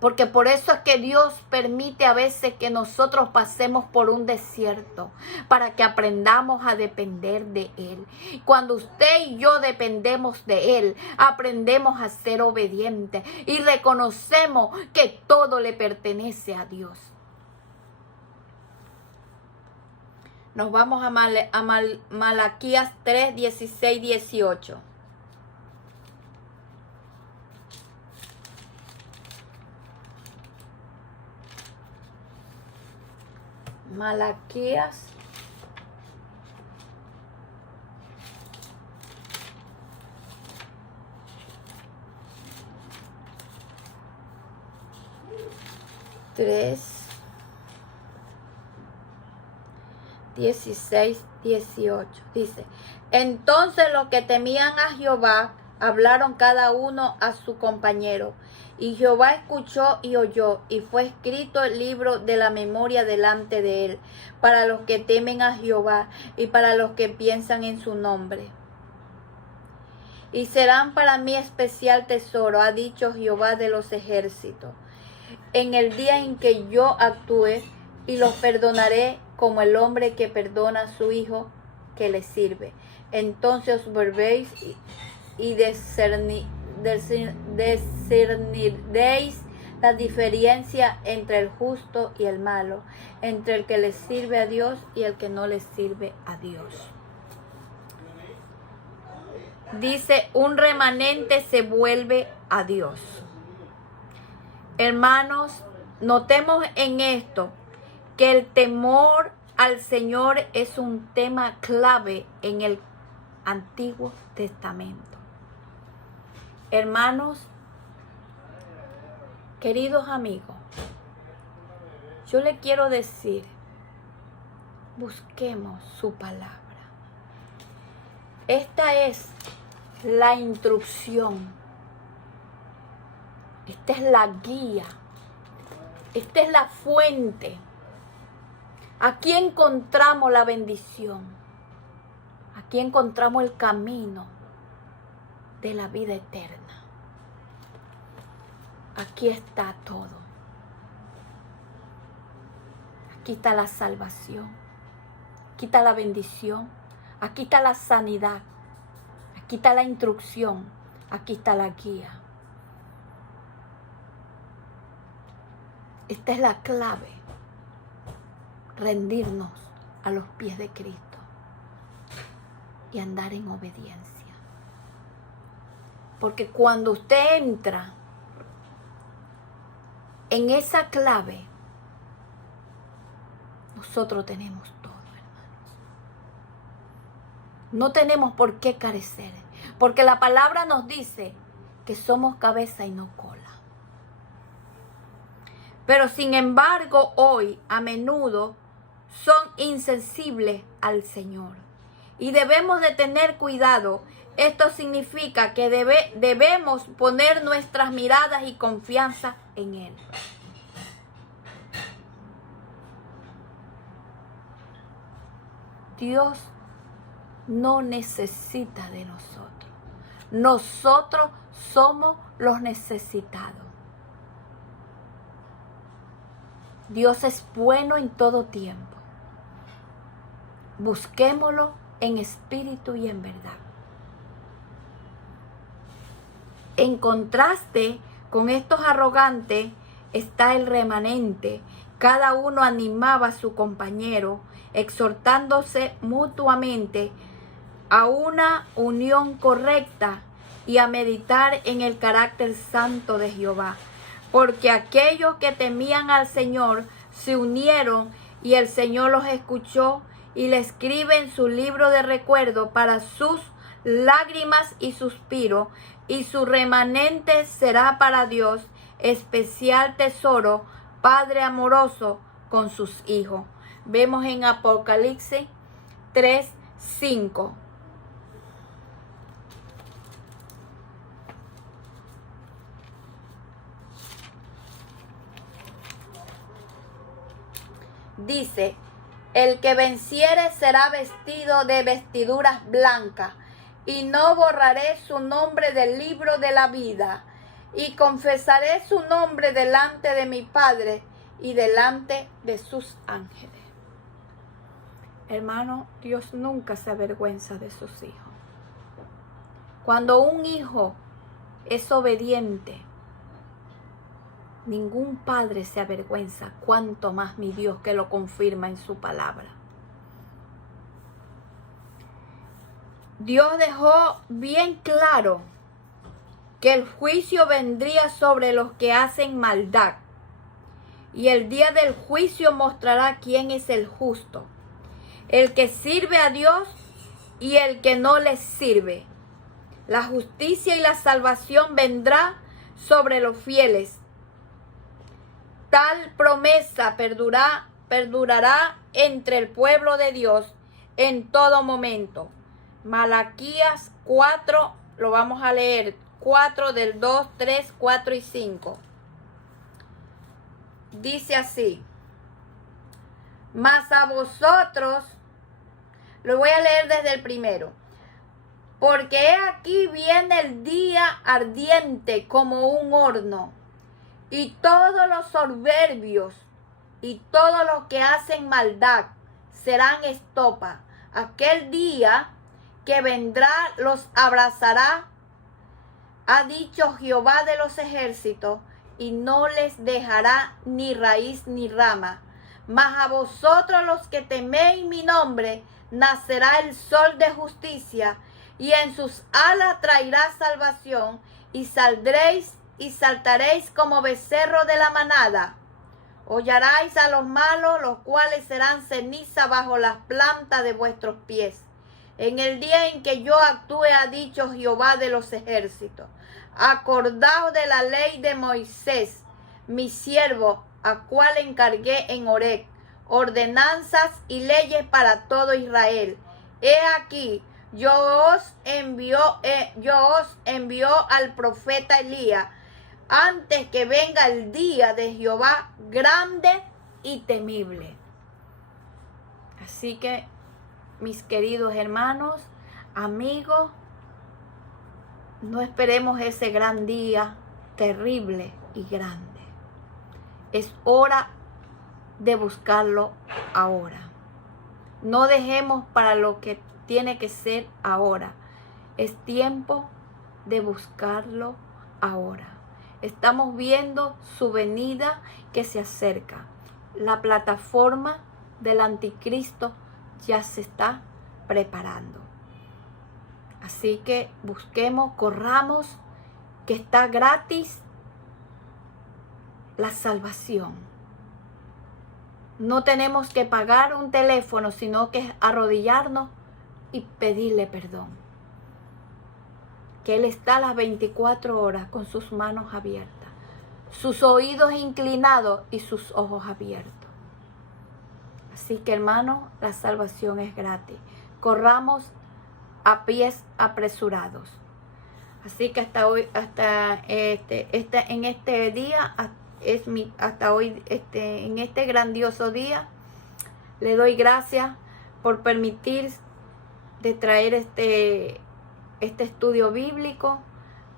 Porque por eso es que Dios permite a veces que nosotros pasemos por un desierto, para que aprendamos a depender de Él. Cuando usted y yo dependemos de Él, aprendemos a ser obedientes y reconocemos que todo le pertenece a Dios. Nos vamos a Malaquías 3, 16, 18. Malaquías 3, 16, 18. Dice, entonces los que temían a Jehová hablaron cada uno a su compañero. Y Jehová escuchó y oyó, y fue escrito el libro de la memoria delante de él, para los que temen a Jehová y para los que piensan en su nombre. Y serán para mí especial tesoro, ha dicho Jehová de los ejércitos, en el día en que yo actúe, y los perdonaré como el hombre que perdona a su hijo que le sirve. Entonces os volvéis y discerniréis la diferencia entre el justo y el malo, entre el que le sirve a Dios y el que no le sirve a Dios. Dice, un remanente se vuelve a Dios. Hermanos, notemos en esto que el temor al Señor es un tema clave en el Antiguo Testamento. Hermanos, queridos amigos, yo le quiero decir, busquemos su palabra. Esta es la instrucción. Esta es la guía. Esta es la fuente. Aquí encontramos la bendición. Aquí encontramos el camino de la vida eterna. Aquí está todo. Aquí está la salvación. Aquí está la bendición. Aquí está la sanidad. Aquí está la instrucción. Aquí está la guía. Esta es la clave. Rendirnos a los pies de Cristo y andar en obediencia. Porque cuando usted entra en esa clave, nosotros tenemos todo, hermanos. No tenemos por qué carecer, porque la palabra nos dice que somos cabeza y no cola. Pero sin embargo, hoy a menudo son insensibles al Señor. Y debemos de tener cuidado. Esto significa que debemos poner nuestras miradas y confianza en Él. Dios no necesita de nosotros. Nosotros somos los necesitados. Dios es bueno en todo tiempo. Busquémoslo en espíritu y en verdad. En contraste con estos arrogantes está el remanente. Cada uno animaba a su compañero, exhortándose mutuamente a una unión correcta y a meditar en el carácter santo de Jehová. Porque aquellos que temían al Señor se unieron y el Señor los escuchó y le escribe en su libro de recuerdo para sus lágrimas y suspiros, y su remanente será para Dios especial tesoro, Padre amoroso con sus hijos. Vemos en Apocalipsis 3:5. Dice: el que venciere será vestido de vestiduras blancas, y no borraré su nombre del libro de la vida, y confesaré su nombre delante de mi Padre y delante de sus ángeles. Hermano, Dios nunca se avergüenza de sus hijos. Cuando un hijo es obediente, ningún padre se avergüenza, cuanto más mi Dios, que lo confirma en su palabra. Dios dejó bien claro que el juicio vendría sobre los que hacen maldad, y el día del juicio mostrará quién es el justo, el que sirve a Dios y el que no les sirve. La justicia y la salvación vendrá sobre los fieles. Tal promesa perdurará entre el pueblo de Dios en todo momento. Malaquías 4, lo vamos a leer, 4 del 2, 3, 4 y 5. Dice así: mas a vosotros, lo voy a leer desde el primero. Porque he aquí viene el día ardiente como un horno, y todos los soberbios y todos los que hacen maldad serán estopa. Aquel día que vendrá los abrazará, ha dicho Jehová de los ejércitos, y no les dejará ni raíz ni rama. Mas a vosotros los que teméis mi nombre, nacerá el sol de justicia, y en sus alas traerá salvación, y saldréis y saltaréis como becerro de la manada. Hollaréis a los malos, los cuales serán ceniza bajo las plantas de vuestros pies. En el día en que yo actúe, ha dicho Jehová de los ejércitos. Acordaos de la ley de Moisés, mi siervo, a cual encargué en Horeb, ordenanzas y leyes para todo Israel. He aquí, yo os envió al profeta Elías, antes que venga el día de Jehová grande y temible. Así que, mis queridos hermanos, amigos, no esperemos ese gran día terrible y grande. Es hora de buscarlo ahora. No dejemos para lo que tiene que ser ahora. Es tiempo de buscarlo ahora. Estamos viendo su venida que se acerca. La plataforma del anticristo ya se está preparando. Así que busquemos, corramos, que está gratis la salvación. No tenemos que pagar un teléfono, sino que arrodillarnos y pedirle perdón. Que Él está a las 24 horas con sus manos abiertas, sus oídos inclinados y sus ojos abiertos. Así que, hermano, la salvación es gratis. Corramos a pies apresurados. Así que hasta hoy, en este día, en este grandioso día, le doy gracias por permitir de traer este estudio bíblico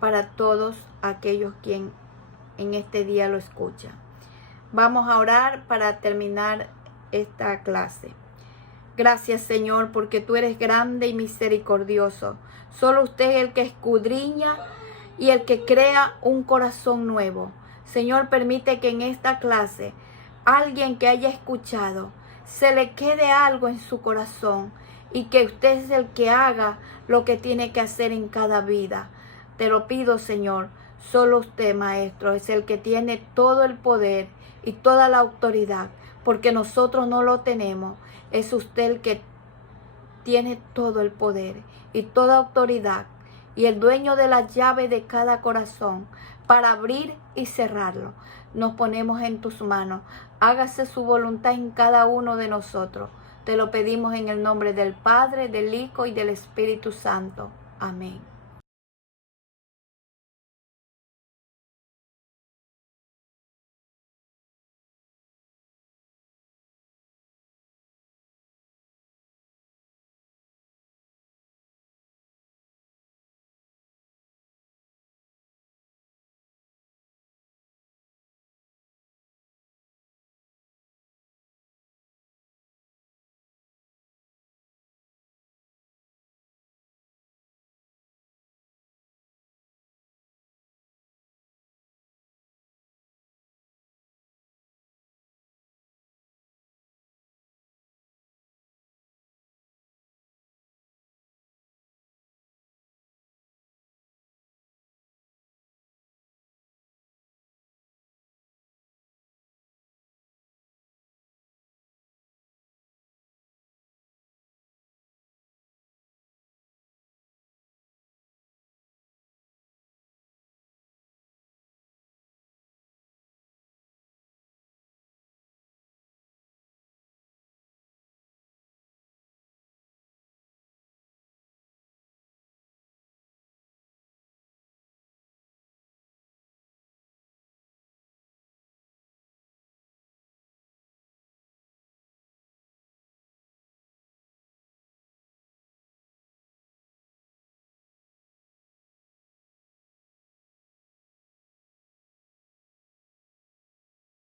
para todos aquellos quien en este día lo escuchan. Vamos a orar para terminar esta clase. Gracias, Señor, porque tú eres grande y misericordioso. Solo usted es el que escudriña y el que crea un corazón nuevo. Señor, permite que en esta clase alguien que haya escuchado se le quede algo en su corazón y que usted es el que haga lo que tiene que hacer en cada vida. Te lo pido, Señor. Solo usted, Maestro, es el que tiene todo el poder y toda la autoridad, porque nosotros no lo tenemos. Es usted el que tiene todo el poder y toda autoridad y el dueño de la llave de cada corazón para abrir y cerrarlo. Nos ponemos en tus manos. Hágase su voluntad en cada uno de nosotros. Te lo pedimos en el nombre del Padre, del Hijo y del Espíritu Santo. Amén.